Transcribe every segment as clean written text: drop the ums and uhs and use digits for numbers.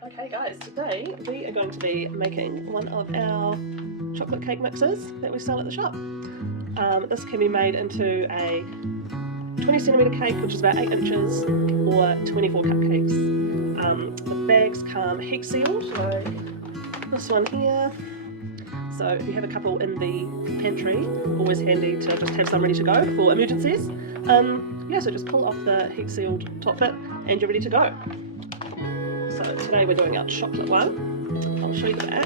Okay guys, today we are going to be making one of our chocolate cake mixes that we sell at the shop. This can be made into a 20cm cake, which is about 8 inches, or 24 cupcakes. The bags come heat sealed, so this one here. So if you have a couple in the pantry, always handy to just have some ready to go for emergencies. So just pull off the heat sealed top bit and you're ready to go. So today we're doing our chocolate one. I'll show you the back.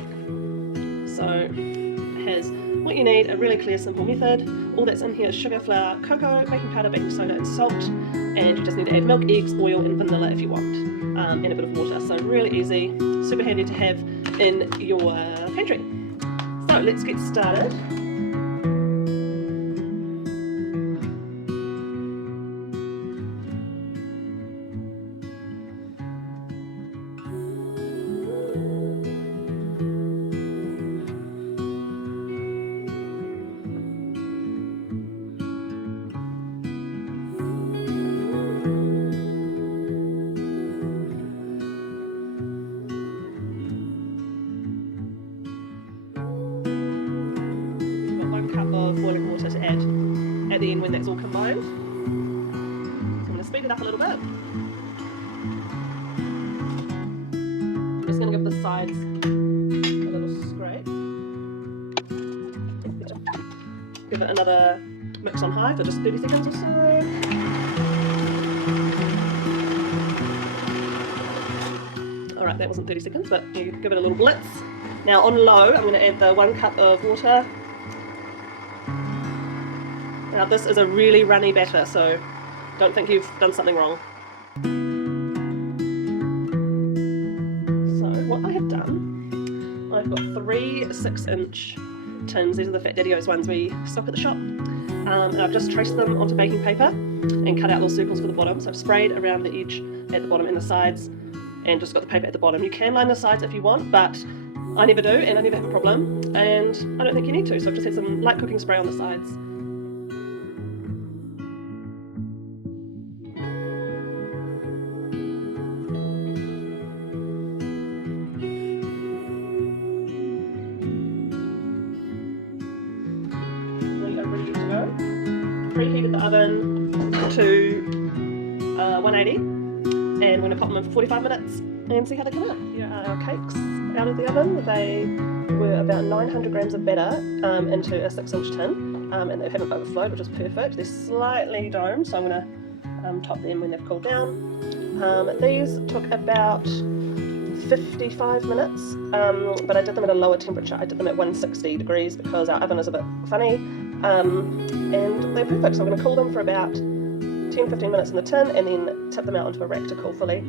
So it has what you need, a really clear, simple method. All that's in here is sugar, flour, cocoa, baking powder, baking soda and salt. And you just need to add milk, eggs, oil and vanilla if you want. And a bit of water. So really easy, super handy to have in your pantry. So let's get started. Cup of boiling water to add at the end when that's all combined. So I'm going to speed it up a little bit. I'm just going to give the sides a little scrape. Give it another mix on high for just 30 seconds or so. Alright, that wasn't 30 seconds, but you give it a little blitz. Now on low, I'm going to add the 1 cup of water. Now this is a really runny batter, so don't think you've done something wrong. So what I have done, I've got 3 6-inch tins. These are the Fat Daddy-O's ones we stock at the shop. And I've just traced them onto baking paper and cut out little circles for the bottom. So I've sprayed around the edge at the bottom and the sides and just got the paper at the bottom. You can line the sides if you want, but I never do and I never have a problem. And I don't think you need to, so I've just had some light cooking spray on the sides. Preheated the oven to 180 and we're going to pop them in for 45 minutes and see how they come out. Here are our cakes out of the oven. They were about 900 grams of batter into a 6-inch tin and they haven't overflowed, which is perfect. They're slightly domed, so I'm going to top them when they've cooled down. These took about 55 minutes, but I did them at a lower temperature. I did them at 160 degrees because our oven is a bit funny. And they're perfect, so I'm going to cool them for about 10-15 minutes in the tin and then tip them out onto a rack to cool fully.